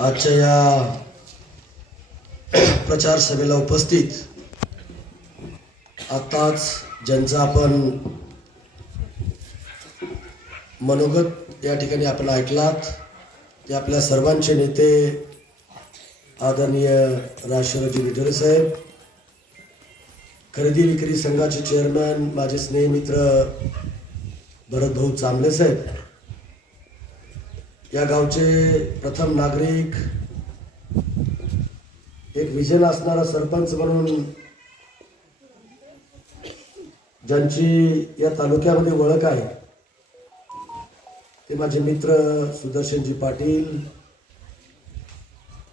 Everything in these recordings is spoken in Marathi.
आजच्या या प्रचार सभेला उपस्थित आताच ज्यांचा आपण मनोगत या ठिकाणी आपण ऐकलात ते आपल्या सर्वांचे नेते आदरणीय राजशेखरजी विठोरे साहेब, खरेदी विक्री संघाचे चेअरमन माझे स्नेहमित्र भरत भाऊ चांबले साहेब, या गावचे प्रथम नागरिक, एक विजन असणारा सरपंच म्हणून ज्यांची या तालुक्यामध्ये ओळख आहे ते माझे मित्र सुदर्शनजी पाटील,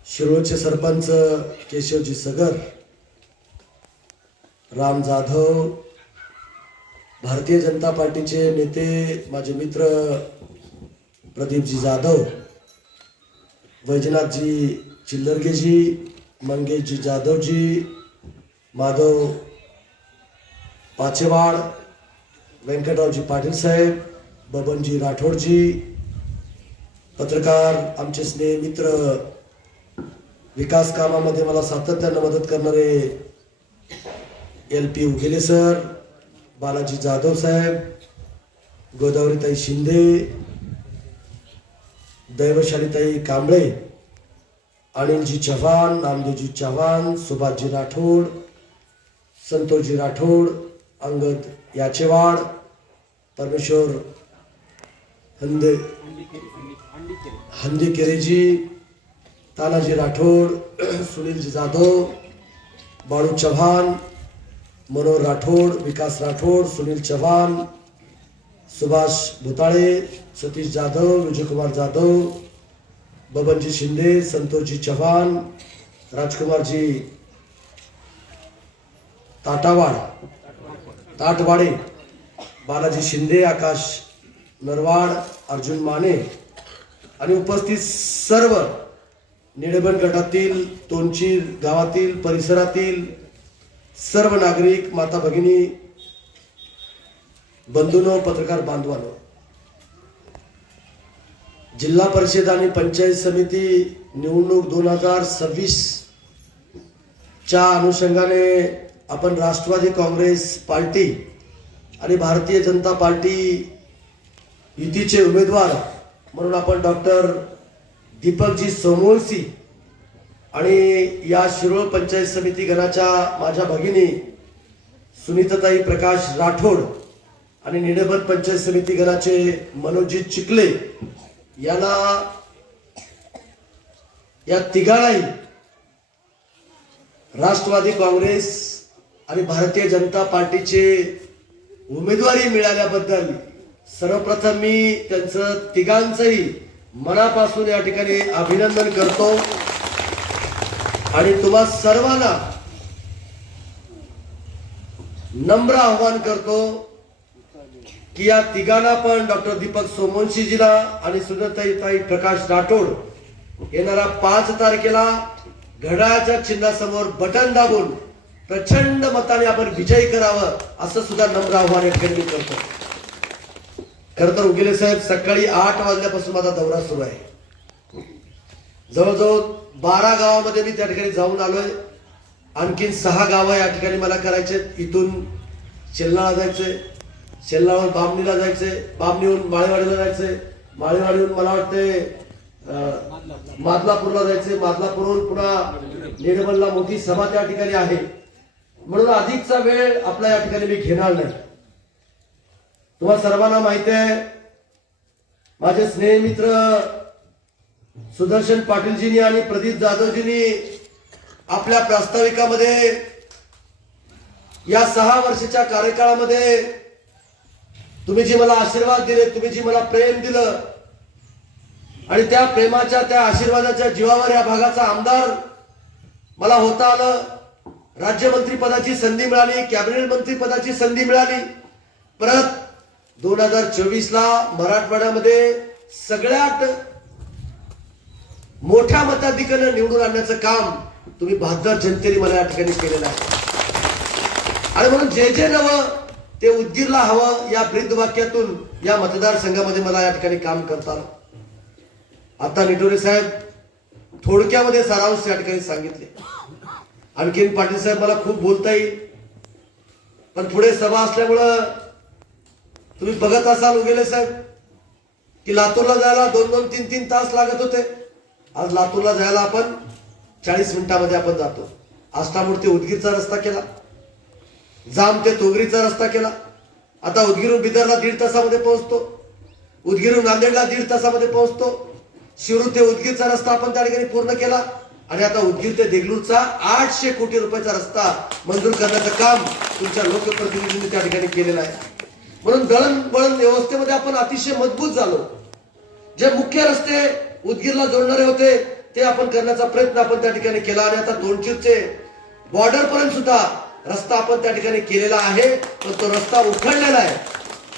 शिरोळचे सरपंच केशवजी सगर, राम जाधव, भारतीय जनता पार्टीचे नेते माझे मित्र प्रदीपजी जाधव, वैजनाथजी चिल्लरगेजी, मंगेशजी जाधवजी, माधव पाचेवाड, व्यंकटरावजी पाटील साहेब, बबनजी राठोडजी, पत्रकार आमचे स्नेह मित्र, विकास कामामध्ये मला सातत्याने मदत करणारे LP उगेले सर, बालाजी जाधव साहेब, गोदावरीताई शिंदे, दैवशालीताई कांबळे, अनिलजी चव्हाण, नामदेवजी चव्हाण, सुभाषजी राठोड, संतोषजी राठोड, अंगद याचेवाड, परमेश्वर हंदीकेरेजी, तानाजी राठोड, सुनीलजी जाधव, बाळू चव्हाण, मनोहर राठोड, विकास राठोड, सुनील चव्हाण, सुभाष भुताळे, सतीश जाधव, विजयकुमार जाधव, बबनजी शिंदे, संतोषजी चव्हाण, राजकुमारजी ताटवाडे, बालाजी शिंदे, आकाश नरवाड, अर्जुन माने आणि उपस्थित सर्व निडेबन गटातील, तोंडशीर गावातील, परिसरातील सर्व नागरिक, माता भगिनी, बंधूंनो, पत्रकार बांधवांनो, जिल्हा परिषद आणि पंचायत समिती निवडणूक 2026 च्या अनुषंगाने आपण राष्ट्रवादी काँग्रेस पार्टी आणि भारतीय जनता पार्टी युतीचे उमेदवार म्हणून आपण डॉक्टर दीपकजी सोमवंशी आणि या शिरोळ पंचायत समिती गणाच्या माझ्या भगिनी सुनीताताई प्रकाश राठोड आणि निडेबन पंचायत समिती गणाचे मनोजी चिखले यांना, या तिघांनाही राष्ट्रवादी काँग्रेस आणि भारतीय जनता पार्टीचे उमेदवारी मिळाल्याबद्दल सर्वप्रथम मी त्यांचं तिघांचंही मनापासून या ठिकाणी अभिनंदन करतो आणि तुम्हा सर्वांना नम्र आव्हान करतो की या तिघांना पण डॉक्टर दीपक सोमवंशीजीला आणि सुनीताताई प्रकाश राठोड येणाऱ्या 5 तारखेला घड्याळाच्या चिन्हासमोर बटन दाबून प्रचंड मताने आपण विजयी करावं असं सुद्धा नम्र आव्हान या ठिकाणी करतो. खरं तर उगेले साहेब, सकाळी 8 वाजल्यापासून माझा दौरा सुरू आहे. जवळजवळ 12 गावामध्ये मी त्या ठिकाणी जाऊन आलोय. आणखीन 6 गावं या ठिकाणी मला करायचे. इथून शेलनाळा जायचंय, शेलनाळावर बामणीला जायचंय, बामणीहून माळेवाडीला जायचंय, माळेवाडीहून मला वाटते मादलापूरला जायचंय, मादलापूरहून पुन्हा निडेबनला मोठी सभा त्या ठिकाणी आहे. म्हणून अधिकचा वेळ आपला या ठिकाणी मी घेणार नाही. तुम्हा सर्वांना माहिती आहे, माझे स्नेहमित्र सुदर्शन पाटीलजींनी आणि प्रदीप जाधवजींनी आपल्या प्रास्ताविकामध्ये या 6 वर्षाच्या कार्यकाळामध्ये तुम्ही जी मला आशीर्वाद दिले, तुम्ही जी मला प्रेम दिलं आणि त्या प्रेमाच्या, त्या आशीर्वादाच्या जीवावर या भागाचा आमदार मला होता आलं. राज्यमंत्री पदाची संधी मिळाली, कॅबिनेट मंत्री पदाची संधी मिळाली. परत 2024ला मराठवाड्यामध्ये सगळ्यात मोठ्या मताधिक्यानं निवडून आणण्याचं काम तुम्ही बहादर जनतेने मला या ठिकाणी केलेलं आहे. आणि म्हणून जे नवं ते उदगीरला हवं या ब्रीदवाक्यातून या मतदारसंघामध्ये मला या ठिकाणी काम करता. आता निटोरे साहेब थोडक्यामध्ये सारांश या ठिकाणी सांगितले. आणखीन पाटील साहेब मला खूप बोलता येईल, पण पुढे सभा असल्यामुळं तुम्ही बघत असाल उगेले साहेब की लातूरला जायला 2-2, 3-3 तास लागत होते. आज लातूरला जायला आपण 40 मिनिटांमध्ये आपण जातो. आष्टामूर ते उदगीरचा रस्ता केला, जाम ते तोगरीचा रस्ता केला. आता उदगीरून बिदरला 1.5 तासामध्ये पोहोचतो, उदगीरून नांदेडला 1.5 तासामध्ये पोहोचतो. शिरूर ते उदगीरचा रस्ता आपण त्या ठिकाणी पूर्ण केला आणि आता उदगीर ते देगलूरचा 800 कोटी रुपयाचा रस्ता मंजूर करण्याचं काम तुमच्या लोकप्रतिनिधींनी त्या ठिकाणी केलेलं आहे. म्हणून दळणवळण व्यवस्थेमध्ये आपण अतिशय मजबूत झालो. जे मुख्य रस्ते उदगीरला जोडणारे होते ते आपण करण्याचा प्रयत्न आपण त्या ठिकाणी केला आणि आता दोनचिरचे बॉर्डर पर्यंत सुद्धा रस्ता आपण त्या ठिकाणी केलेला आहे. पण तो रस्ता उखडलेला आहे,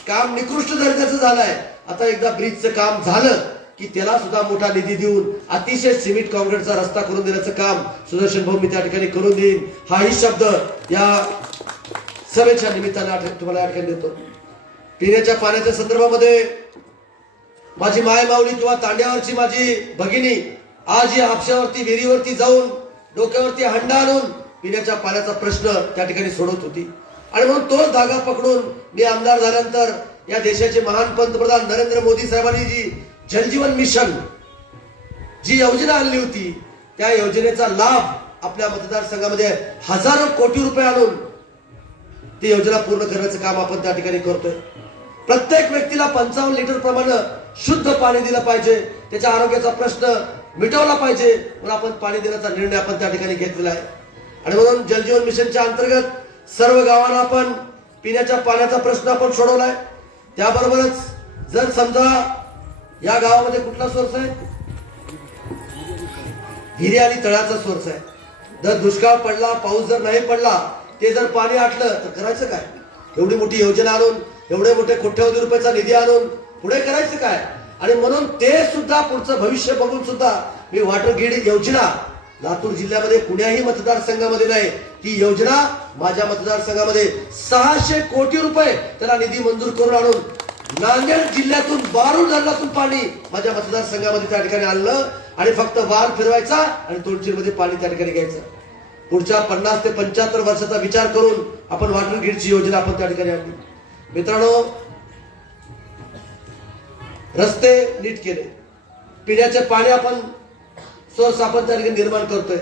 काम निकृष्ट दर्जाचं झालंय. आता एकदा ब्रिजचं काम झालं की त्याला सुद्धा मोठा निधी देऊन अतिशय सिमेंट कॉन्क्रीटचा रस्ता करून देण्याचं काम सुदर्शन भाऊ मी त्या ठिकाणी करून देईन. हाही शब्द या सभेच्या निमित्ताने तुम्हाला या ठिकाणी देतो. पिण्याच्या पाण्याच्या संदर्भामध्ये माझी माय माऊली किंवा तांड्यावरची माझी भगिनी आज या हापशावरती विहिरीवरती जाऊन डोक्यावरती हंडा आणून पिण्याच्या पाण्याचा प्रश्न त्या ठिकाणी सोडवत होती. आणि म्हणून तोच धागा पकडून मी आमदार झाल्यानंतर या देशाचे महान पंतप्रधान नरेंद्र मोदी साहेबांनी जी जलजीवन मिशन जी योजना आणली होती त्या योजनेचा लाभ आपल्या मतदारसंघामध्ये हजारो कोटी रुपये आणून ती योजना पूर्ण करण्याचं काम आपण त्या ठिकाणी करतोय. प्रत्येक व्यक्तीला 55 लिटर प्रमाणे शुद्ध पाणी दिलं पाहिजे, त्याच्या आरोग्याचा प्रश्न मिटवला पाहिजे म्हणून आपण पाणी देण्याचा निर्णय आपण त्या ठिकाणी घेतलेला आहे. आणि म्हणून जलजीवन मिशनच्या अंतर्गत सर्व गावांना आपण पिण्याच्या पाण्याचा प्रश्न आपण सोडवलाय. त्याबरोबरच जर समजा या गावामध्ये कुठला सोर्स आहे, विहिरी आणि तळ्याचा सोर्स आहे. जर दुष्काळ पडला, पाऊस जर नाही पडला, ते जर पाणी आटलं तर करायचं काय? एवढी मोठी योजना आणून एवढे मोठे कोट्यवधी रुपयाचा निधी आणून पुढे करायचं काय? आणि म्हणून ते सुद्धा पुढचं भविष्य बघून सुद्धा मी वॉटर ग्रीड योजना लातूर जिल्ह्यामध्ये कुण्याही मतदारसंघामध्ये नाही, ती योजना माझ्या मतदारसंघामध्ये 600 कोटी रुपये त्याला निधी मंजूर करून आणून नांदेड जिल्ह्यातून बारूड धरणातून पाणी माझ्या मतदारसंघामध्ये त्या ठिकाणी आणलं आणि फक्त वार फिरवायचा आणि तोंडशीरमध्ये पाणी त्या ठिकाणी घ्यायचं. पुढच्या 50 ते 75 वर्षाचा विचार करून आपण वॉटर ग्रीडची योजना आपण त्या ठिकाणी आणली. मित्रांनो, रस्ते नीट केले, पिण्याचे पाणी आपण सोर्स आपण त्या ठिकाणी निर्माण करतोय.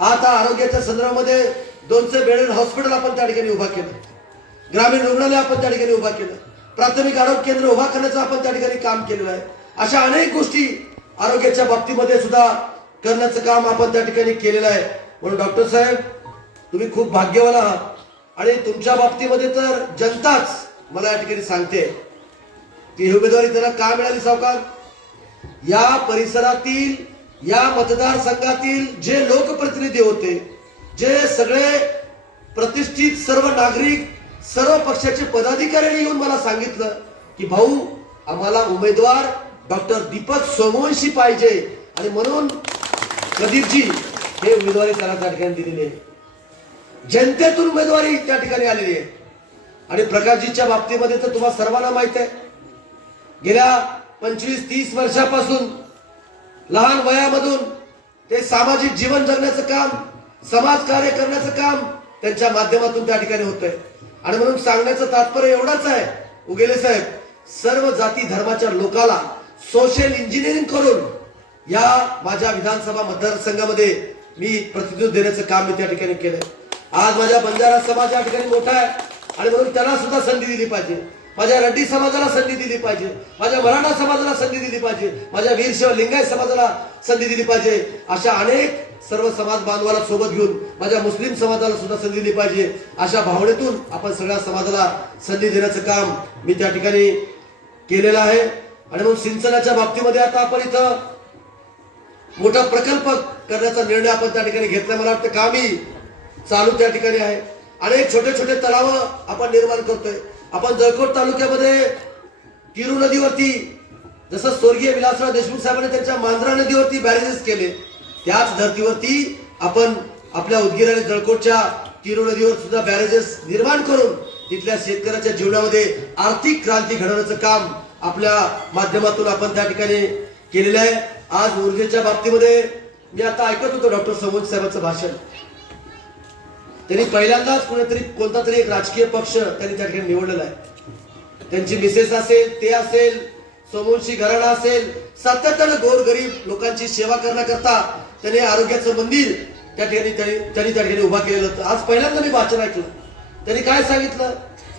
आता आरोग्याच्या संदर्भामध्ये 200 बेडेड हॉस्पिटल आपण त्या ठिकाणी उभा केलं, ग्रामीण रुग्णालय आपण त्या ठिकाणी उभा केलं, प्राथमिक आरोग्य केंद्र उभा करण्याचं आपण त्या ठिकाणी काम केलेलं आहे. अशा अनेक गोष्टी आरोग्याच्या बाबतीमध्ये सुद्धा करण्याचं काम आपण त्या ठिकाणी केलेलं आहे. म्हणून डॉक्टर साहेब तुम्ही खूप भाग्यवान आहात आणि तुमच्या बाबतीमध्ये तर जनताच मला या ठिकाणी सांगते की ही उमेदवारी त्यांना का मिळाली. सावकार, या परिसरातील या मतदारसंघातील जे लोकप्रतिनिधी होते, जे सगळे प्रतिष्ठित सर्व नागरिक, सर्व पक्षाचे पदाधिकाऱ्यांनी येऊन मला सांगितलं की भाऊ आम्हाला उमेदवार डॉक्टर दीपक सोमवंशी पाहिजे आणि म्हणून प्रदीपजी हे उमेदवारी त्याला त्या ठिकाणी दिलेली आहे. जनतेतून उमेदवारी त्या ठिकाणी आलेली आहे. आणि प्रकाशजीच्या बाबतीमध्ये तर तुम्हाला सर्वांना माहित आहे, गेल्या 25-30 वर्षापासून लहान वयामधून ते सामाजिक जीवन जगण्याचं काम, समाज कार्य करण्याचं काम त्यांच्या माध्यमातून त्या ठिकाणी होतंय. आणि म्हणून सांगण्याचं तात्पर्य एवढंच आहे उगेले साहेब, सर्व जाती धर्माच्या लोकांना सोशल इंजिनिअरिंग करून या माझ्या विधानसभा मतदारसंघामध्ये मी प्रतिनिधित्व देण्याचं काम मी त्या ठिकाणी केलंय. आज माझ्या बंजारा समाज या ठिकाणी मोठा आहे आणि म्हणून त्यांना सुद्धा संधी दिली पाहिजे, माझ्या रेड्डी समाजाला संधी दिली पाहिजे, माझ्या मराठा समाजाला संधी दिली पाहिजे, माझ्या वीरशैव लिंगायत समाजाला संधी दिली पाहिजे. अशा अनेक सर्व समाज बांधवाला सोबत घेऊन माझ्या मुस्लिम समाजाला सुद्धा संधी दिली पाहिजे. अशा भावनेतून आपण सगळ्या समाजाला संधी देण्याचं काम मी त्या ठिकाणी केलेलं आहे. आणि मग सिंचनाच्या बाबतीमध्ये आता आपण इथं मोठा प्रकल्प करण्याचा निर्णय आपण त्या ठिकाणी घेतला. मला वाटतं कामही चालू त्या ठिकाणी आहे. अनेक छोटे छोटे तलाव आपण निर्माण करतोय. आपण जळकोट तालुक्यामध्ये तिरू नदीवरती जसं स्वर्गीय विलासराव देशमुख साहेबांनी त्यांच्या मांजरा नदीवरती बॅरेजेस केले, त्याच धर्तीवरती आपण आपल्या उदगीर आणि जळकोटच्या तिरू नदीवर सुद्धा बॅरेजेस निर्माण करून तिथल्या शेतकऱ्याच्या जीवनामध्ये आर्थिक क्रांती घडवण्याचं काम आपल्या माध्यमातून आपण त्या ठिकाणी केलेलं आहे. आज ऊर्जेच्या बाबतीमध्ये मी आता ऐकत होतो डॉक्टर सोमवंशी साहेबांचं भाषण. त्यांनी पहिल्यांदाच कुणीतरी कोणता तरी एक राजकीय पक्ष त्यांनी त्या ठिकाणी निवडलेला आहे. त्यांची मिसेस असेल, ते असेल, सोमवंशी घराणा असेल, सातत्यानं गोरगरीब लोकांची सेवा करण्याकरता त्यांनी आरोग्याचं मंदिर त्या ठिकाणी त्यांनी त्या ठिकाणी उभा केलेलं होतं. आज पहिल्यांदा मी भाषण ऐकलं. त्यांनी काय सांगितलं,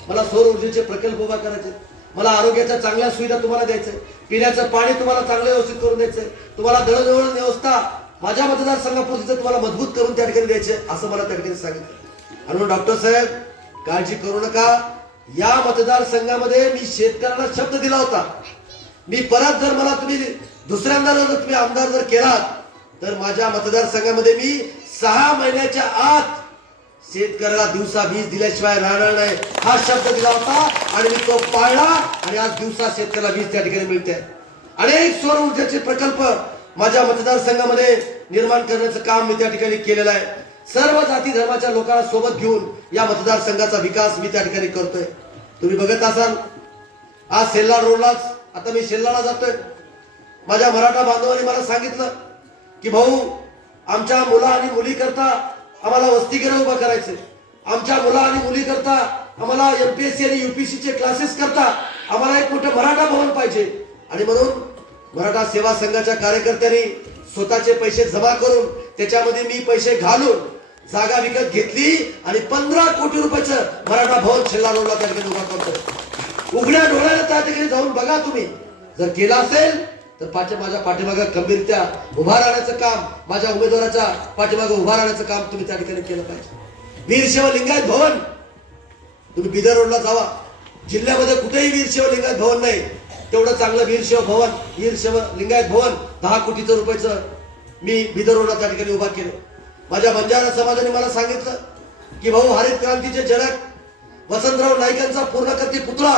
मला सौर ऊर्जेचे प्रकल्प उभा करायचे, मला आरोग्याच्या चांगल्या सुविधा तुम्हाला द्यायचे, पिण्याचं पाणी तुम्हाला चांगलं व्यवस्थित करून द्यायचं, तुम्हाला दळणवळण व्यवस्था माझ्या मतदारसंघापुरतं तुम्हाला मजबूत करून त्या ठिकाणी द्यायचे, असं मला त्या ठिकाणी सांगितलं. आणि डॉक्टर साहेब काळजी करू नका, या मतदारसंघामध्ये मी शेतकऱ्याला शब्द दिला होता, मी परत जर मला तुम्ही दुसऱ्यांदा जर तुम्ही आमदार जर केलात तर माझ्या मतदारसंघामध्ये मी 6 महिन्याच्या आत शेतकऱ्याला दिवसा वीज दिल्याशिवाय राहणार नाही, हा शब्द दिला होता आणि मी तो पाळला. आणि आज दिवसा शेतकऱ्याला वीज त्या ठिकाणी मिळते. अनेक सौर ऊर्जेचे प्रकल्प माझ्या मतदारसंघामध्ये निर्माण करण्याचं काम मी त्या ठिकाणी केलेलं आहे. सर्व जाती धर्माच्या लोकांना सोबत घेऊन या मतदारसंघाचा विकास मी त्या ठिकाणी करतोय. तुम्ही बघत असाल आज सेल्ला रोडलाच, आता मी सेल्लाला जातोय, माझ्या मराठा बांधवांनी मला सांगितलं की भाऊ आमच्या मुला आणि मुली करता आम्हाला वसतिगृह उभा करायचे, आमच्या मुला आणि मुली करता आम्हाला एमपीएससी आणि यूपीएससी क्लासेस करता आम्हाला एक मोठं मराठा भवन पाहिजे. आणि म्हणून मराठा सेवा संघाच्या कार्यकर्त्यांनी स्वतःचे पैसे जमा करून त्याच्यामध्ये मी पैसे घालून जागा विकत घेतली आणि 15 कोटी रुपयाचं मराठा भवन सेल्ला रोडला त्या ठिकाणी उभा करतो. उघड्या डोळ्याने त्या ठिकाणी जाऊन बघा, तुम्ही जर केला असेल तर माझ्या पाठीमागे खंबीरत्या उभा राहण्याचं काम, माझ्या उमेदवाराच्या पाठीमागे उभा राहण्याचं काम तुम्ही त्या ठिकाणी केलं पाहिजे. वीरशैव लिंगायत भवन तुम्ही बिदर रोडला जावा, जिल्ह्यामध्ये कुठेही वीरशैव लिंगायत भवन नाही, तेवढं चांगलं वीरशैव लिंगायत भवन 10 कोटीचं रुपयाचं मी बिदर रोडला त्या ठिकाणी उभा केलं. माझ्या बंजारा समाजाने मला सांगितलं की भाऊ हरित क्रांतीचे जनक वसंतराव नाईकांचा पूर्णकर्ती पुतळा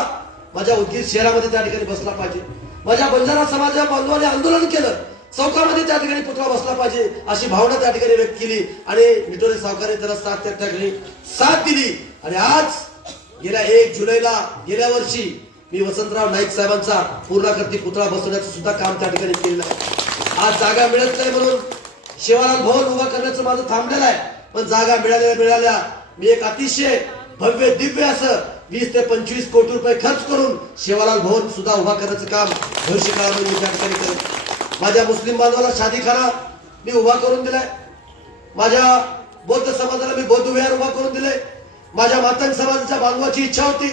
माझ्या उदगीर शहरामध्ये त्या ठिकाणी बसला पाहिजे. माझ्या बंजारा समाजा बांधवांनी आंदोलन केलं, चौकामध्ये त्या ठिकाणी पुतळा बसला पाहिजे अशी भावना त्या ठिकाणी व्यक्त केली आणि निटोरे सावकारे त्याला त्या ठिकाणी साथ दिली. आणि आज गेल्या 1 जुलैला गेल्या वर्षी मी वसंतराव नाईक साहेबांचा पूर्णाकृती पुतळा बसवण्याचं सुद्धा काम त्या ठिकाणी केलेलं आहे. आज जागा मिळत नाही म्हणून शेवालाल भवन उभा करण्याचं माझं थांबलेलं आहे, पण जागा मिळाल्या मी एक अतिशय भव्य दिव्य असं 20 ते 25 कोटी रुपये खर्च करून शेवालाल भवन सुद्धा उभा करण्याचं काम भविष्य काळामध्ये मी त्या ठिकाणी करेन. माझ्या मुस्लिम बांधवाला शादीखाना मी उभा करून दिलाय, माझ्या बौद्ध समाजाला मी बौद्ध विहार उभा करून दिले. माझ्या मातंग समाजाच्या बांधवाची इच्छा होती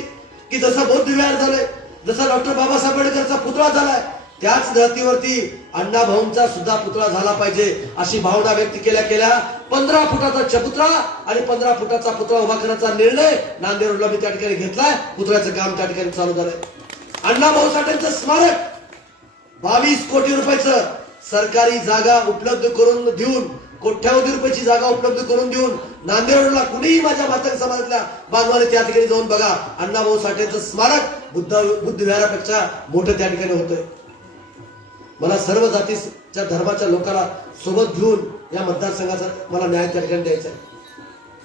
की जसं बौद्ध विहार झालंय, जसं डॉक्टर बाबासाहेब आंबेडकरचा पुतळा झालाय, त्याच धर्तीवरती अण्णा भाऊंचा सुद्धा पुतळा झाला पाहिजे अशी भावना व्यक्त केल्या 15 फुटाचा चबुतरा आणि 15 फुटाचा पुतळा उभा करण्याचा निर्णय नांदेड रोडला मी त्या ठिकाणी घेतलाय. पुतळ्याचं काम त्या ठिकाणी चालू झालंय. अण्णा भाऊ साठेंचं स्मारक 22 कोटी रुपयाचं सरकारी जागा उपलब्ध करून देऊन, कोट्यावधी रुपयाची जागा उपलब्ध करून देऊन नांदेड रोडला कुणीही माझ्या मातंग समाजातल्या बांधवाने त्या ठिकाणी जाऊन बघा, अण्णा भाऊ साठेंचं स्मारक बुद्ध विहारापेक्षा मोठं त्या ठिकाणी होतंय. मला सर्व जातीच्या धर्माच्या लोकांना सोबत घेऊन या मतदारसंघाचा मला न्याय त्या ठिकाणी द्यायचा आहे.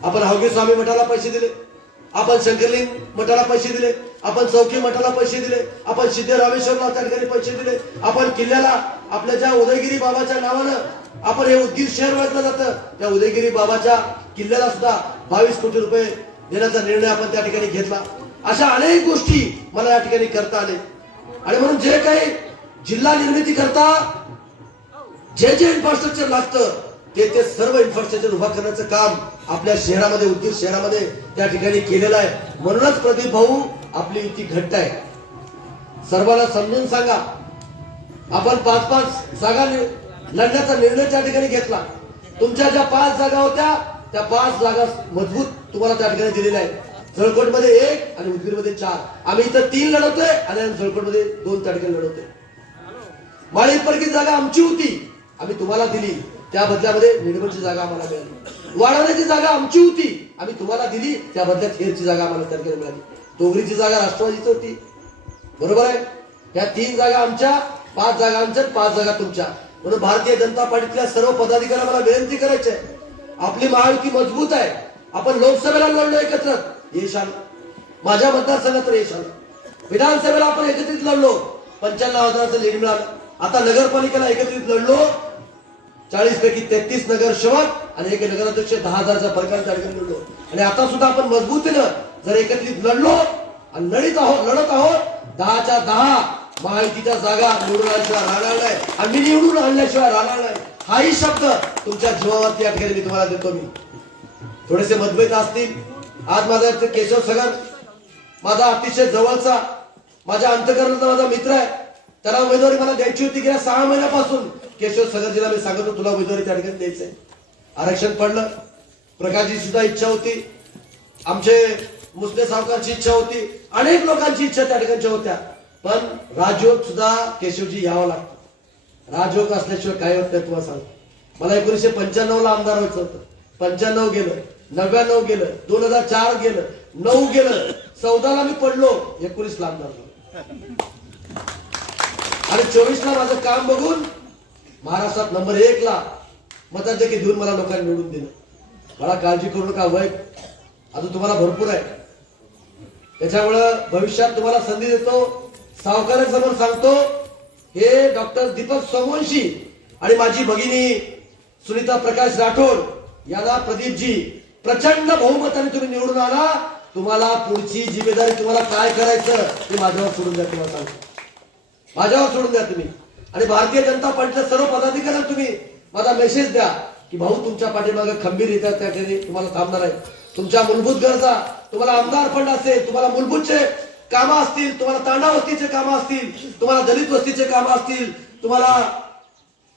आपण हावगे स्वामी मठाला पैसे दिले, आपण शंकरलिंग मठाला पैसे दिले, आपण चौकी मठाला पैसे दिले, आपण सिद्धरामेश्वरला त्या ठिकाणी पैसे दिले, आपण किल्ल्याला आपल्या ज्या उदयगिरी बाबाच्या नावानं आपण हे उदगीर शहर ओळखलं जातं त्या उदयगिरी बाबाच्या किल्ल्याला सुद्धा 22 कोटी रुपये देण्याचा निर्णय आपण त्या ठिकाणी घेतला. अशा अनेक गोष्टी मला या ठिकाणी करता आले. आणि म्हणून जे काही जिल्हा निर्मिती करता जे इन्फ्रास्ट्रक्चर लागतं ते सर्व इन्फ्रास्ट्रक्चर उभा करण्याचं काम आपल्या शहरामध्ये उदगीर शहरामध्ये त्या ठिकाणी केलेलं आहे. म्हणूनच प्रदीप भाऊ आपली युती घट्ट आहे. सर्वांना समजून सांगा, आपण 5-5 जागा लढण्याचा निर्णय त्या ठिकाणी घेतला. तुमच्या ज्या 5 जागा होत्या त्या 5 जागा मजबूत तुम्हाला त्या ठिकाणी दिलेल्या आहेत. जळकोटमध्ये 1 आणि उदगीरमध्ये 4. आम्ही इथं 3 लढवतोय आणि जळकोटमध्ये 2 त्या ठिकाणी लढवतोय. माळी परकी जागा आमची होती, आम्ही तुम्हाला दिली, त्या बदल्यामध्ये निर्मलची जागा आम्हाला मिळाली. वाढवण्याची जागा आमची होती, आम्ही तुम्हाला दिली, त्या बदल्यात हेरची जागा आम्हाला त्या ठिकाणी मिळाली. डोंगरीची जागा राष्ट्रवादीची होती, बरोबर आहे. या 3 जागा आमच्या, 5 जागा आमच्या, 5 जागा तुमच्या. म्हणून भारतीय जनता पार्टीतल्या सर्व पदाधिकाऱ्यांना मला विनंती करायची आहे, आपली महायुती मजबूत आहे. आपण लोकसभेला लढलो एकत्र, यश आलं. माझ्या मतदारसंघात यश आलं. विधानसभेला आपण एकत्रित लढलो, 95,000चं लीड मिळालं. आता नगरपालिकेला एकत्रित लढलो, 40 पैकी 33 नगरसेवक आणि एक नगराध्यक्ष 10,000च्या फरकाने त्या ठिकाणी लढलो. आणि आता सुद्धा आपण मजबूतीनं जर एकत्रित लढलो आणि लढत आहोत 10च्या 10 महायुतीच्या जागा निवडून आणल्याशिवाय राहणार नाही आणि मी निवडून आणल्याशिवाय राहणार नाही. हाही शब्द तुमच्या जीवावरती या ठिकाणी मी तुम्हाला देतो. मी थोडेसे मतभेद असतील. आज माझा केशव सगर माझा अतिशय जवळचा माझ्या अंतकरणाचा माझा मित्र आहे. त्याला उमेदवारी मला द्यायची होती. गेल्या 6 महिन्यापासून केशव सगरजीला मी सांगत होतो तुला उमेदवारी त्या ठिकाणी द्यायचंय. आरक्षण पडलं. प्रकाशजी सुद्धा इच्छा होती. आमचे मुस्लिम सावकारची इच्छा होती. अनेक लोकांची इच्छा त्या ठिकाणच्या होत्या. पण राजयोग सुद्धा केशवजी यावं लागतं. राजयोग असल्याशिवाय काय होत नाही तुम्हाला सांगतो. मला 1995 ला आमदार व्हायचं होतं. 95 गेलं, 99 गेलं, 2004 गेलं, 9 गेलं, 14 ला मी पडलो, 19 ला आमदार झालो. आणि 24 ला माझं काम बघून महाराष्ट्रात नंबर 1 ला मताधिक्य देऊन मला लोकांनी निवडून दिलं. मला काळजी करू नका, वय अजून तुम्हाला भरपूर आहे. त्याच्यामुळं भविष्यात तुम्हाला संधी देतो. सावकारांसमोर सांगतो, हे डॉक्टर दीपक सोमवंशी आणि माझी भगिनी सुनीता प्रकाश राठोड यांना प्रदीपजी प्रचंड बहुमताने तुम्ही निवडून आणा. तुम्हाला पुढची जिम्मेदारी तुम्हाला काय करायचं ते माझ्यावर सोडून द्या. तुम्हाला सांगतो, माझ्यावर सोडून द्या तुम्ही. आणि भारतीय जनता पार्टीच्या सर्व पदाधिकाऱ्यांना तुम्ही माझा मेसेज द्या की भाऊ तुमच्या पाठीमागे खंबीर येतात त्या ठिकाणी तुम्हाला थांबणार आहे. तुमच्या मूलभूत गरजा, तुम्हाला आमदार फंड असेल, तुम्हाला मूलभूतचे कामं असतील, तुम्हाला तांडा वस्तीचे कामं असतील, तुम्हाला दलित वस्तीचे कामं असतील, तुम्हाला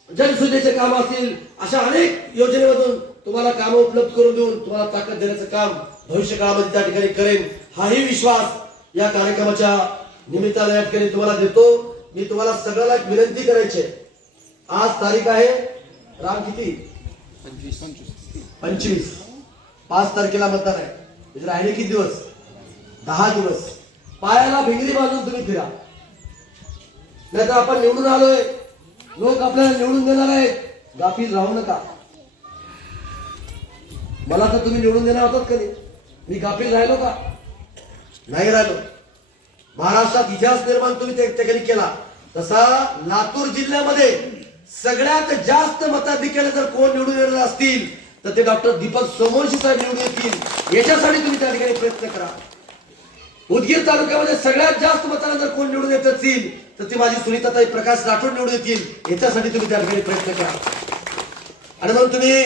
जनसुविधेचे कामं असतील, अशा अनेक योजनेमधून तुम्हाला कामं उपलब्ध करून देऊन तुम्हाला ताकद देण्याचं काम भविष्य काळामध्ये त्या ठिकाणी करेन. हाही विश्वास या कार्यक्रमाच्या निमित्ताने या ठिकाणी तुम्हाला देतो. मी तुम्हाला सगळ्याला एक विनंती करायची आहे. आज तारीख आहे राम किती 25. 5 तारखेला मतदान आहे. म्हणजे राहिले किती दिवस? 10 दिवस. पायाला भिंगरी बांधून तुम्ही फिरा. नाहीतर आपण निवडून आलोय, लोक आपल्याला निवडून देणार आहेत, गाफील राहू नका. मला तर तुम्ही निवडून देणार होतात का नाही? मी गाफील राहिलो का? नाही राहिलो. महाराष्ट्रात इतिहास निर्माण तुम्ही त्या ठिकाणी केला. तसा लातूर जिल्ह्यामध्ये सगळ्यात जास्त मताधिक्याने जर कोण निवडून येणार असतील तर ते डॉक्टर दीपक सोमवंशी साहेब निवडून येतील. याच्यासाठी तुम्ही त्या ठिकाणी प्रयत्न करा. उदगीर तालुक्यामध्ये सगळ्यात जास्त मताने जर कोण निवडून येत असतील तर ती माझी सुनीताताई प्रकाश राठोड निवडून येतील. याच्यासाठी तुम्ही त्या ठिकाणी प्रयत्न करा. आणि म्हणून तुम्ही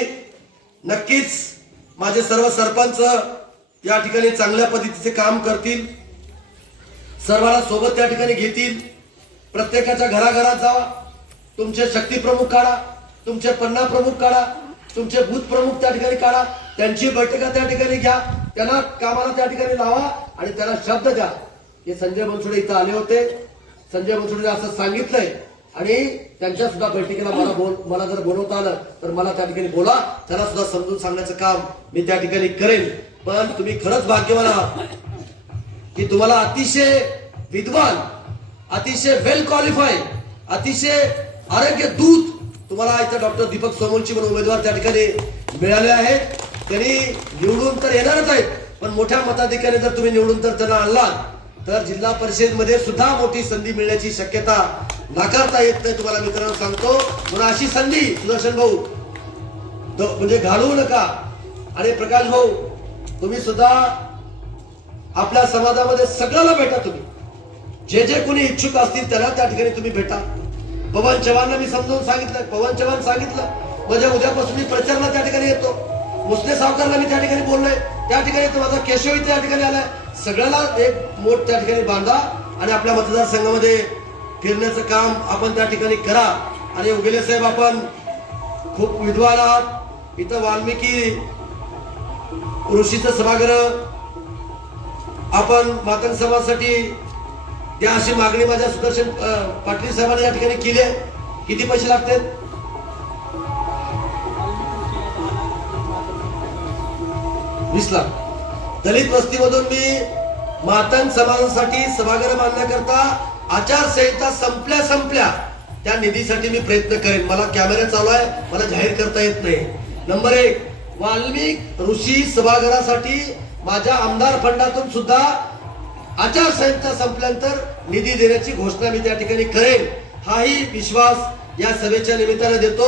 नक्कीच माझे सर्व सरपंच या ठिकाणी चांगल्या पद्धतीचे काम करतील. सर्वांना सोबत त्या ठिकाणी घेतील. प्रत्येकाच्या घराघरात जावा. तुमचे शक्ती प्रमुख काढा, तुमचे पन्ना प्रमुख काढा, तुमचे बूथ प्रमुख त्या ठिकाणी काढा. त्यांची बैठका त्या ठिकाणी घ्या. त्यांना कामाला त्या ठिकाणी लावा आणि त्यांना शब्द द्या की संजय बनसोडे इथं आले होते, संजय बनसोडे असं सांगितलंय आणि त्यांच्या सुद्धा बैठकीला मला जर बोलवता आलं तर मला त्या ठिकाणी बोला. त्याला सुद्धा समजून सांगण्याचं काम मी त्या ठिकाणी करेन. पण तुम्ही खरंच भाग्यवान आहात की तुम्हाला अतिशय विद्वान, अतिशय वेल क्वालिफाईड, अतिशय आरोग्य दूत तुम्हाला इथं डॉक्टर दीपक सोमवंशी म्हणून उमेदवार त्या ठिकाणी मिळाले आहेत. त्यांनी निवडून तर येणारच आहेत, पण मोठ्या मताधिक्याने जर तुम्ही निवडून तर त्यांना आणलात तर जिल्हा परिषद मध्ये सुद्धा मोठी संधी मिळण्याची शक्यता नाकारता येत नाही. तुम्हाला मित्रांनो सांगतो. म्हणून अशी संधी सुदर्शन भाऊ म्हणजे घालवू नका. आणि प्रकाश भाऊ तुम्ही सुद्धा आपल्या समाजामध्ये सगळ्याला भेटा. तुम्ही जे जे कोणी इच्छुक असतील त्याला त्या ठिकाणी तुम्ही भेटा. पवन चव्हाणला मी समजावून सांगितलं. पवन चव्हाण सांगितलं म्हणजे उद्यापासून मी प्रचाराला त्या ठिकाणी येतो. मुस्लिम सावकारला मी त्या ठिकाणी बोललोय, त्या ठिकाणी येतो. माझा केशव त्या ठिकाणी आलाय. सगळ्याला एक मोठ त्या ठिकाणी बांधा आणि आपल्या मतदारसंघामध्ये फिरण्याचं काम आपण त्या ठिकाणी करा. आणि उगेले साहेब आपण खूप विद्वान आहात. इथं वाल्मिकी ऋषीचं सभागृह आपण मातंग समाजासाठी त्या अशी मागणी माझ्या सुदर्शन पाटील साहेबांनी या ठिकाणी केली आहे. किती पैसे लागतात? 20 लाख. दलित वस्तीमधून मी मातंग समाजासाठी सभागृह बांधण्याकरता आचारसंहिता संपल्या त्या निधीसाठी मी प्रयत्न करेन. मला कॅमेरा चालू आहे, मला जाहीर करता येत नाही. नंबर 1, वाल्मिक ऋषी सभागृहासाठी माझ्या आमदार फंडातून सुद्धा आचारसंहिता संपल्यानंतर निधी देण्याची घोषणा मी त्या ठिकाणी करेन. हाही विश्वास या सभेच्या निमित्ताने देतो.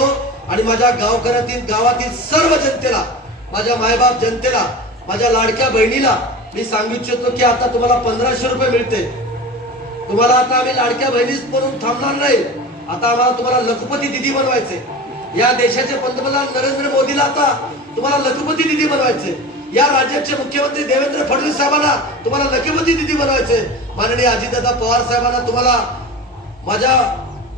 आणि माझ्या गावातील सर्व जनतेला, माझ्या मायबाप जनतेला, माझ्या लाडक्या बहिणीला मी सांगू इच्छितो की आता तुम्हाला 1500 रुपये मिळते. तुम्हाला आता आम्ही लाडक्या बहिणीच म्हणून थांबणार नाही. आता आम्हाला तुम्हाला लखपती दिदी बनवायचे. या देशाचे पंतप्रधान नरेंद्र मोदीला आता तुम्हाला लखपती दिदी बनवायचे. या राज्याचे मुख्यमंत्री देवेंद्र फडणवीस साहेबांना तुम्हाला लखपती दिदी बनवायचे. माननीय अजितदादा पवार साहेबांना तुम्हाला माझ्या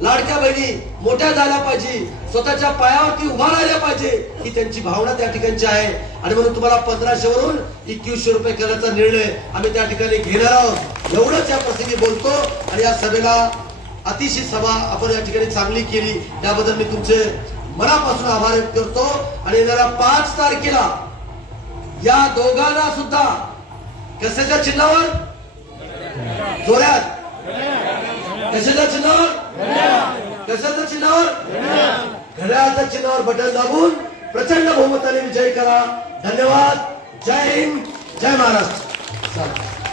लाडक्या बहिणी मोठ्या झाल्या पाहिजे, स्वतःच्या पायावरती उभा राहिल्या पाहिजे, ही त्यांची भावना त्या ठिकाणची आहे. आणि म्हणून तुम्हाला 1500 वरून 2100 रुपये करण्याचा निर्णय आम्ही त्या ठिकाणी घेणार आहोत. एवढंच या प्रसंगी बोलतो. आणि या सभेला अतिशय सभा आपण या ठिकाणी चांगली केली, त्याबद्दल मी तुमचे मनापासून आभार व्यक्त करतो. आणि येणाऱ्या 5 तारखेला या दोघांना सुद्धा कशाच्या चिन्हावर, जोरात कशाच्या चिन्हावर, कशाच्या चिन्हावर, घड्याळाच्या चिन्हावर बटन दाबून प्रचंड बहुमताने विजय करा. धन्यवाद. जय हिंद, जय महाराष्ट्र.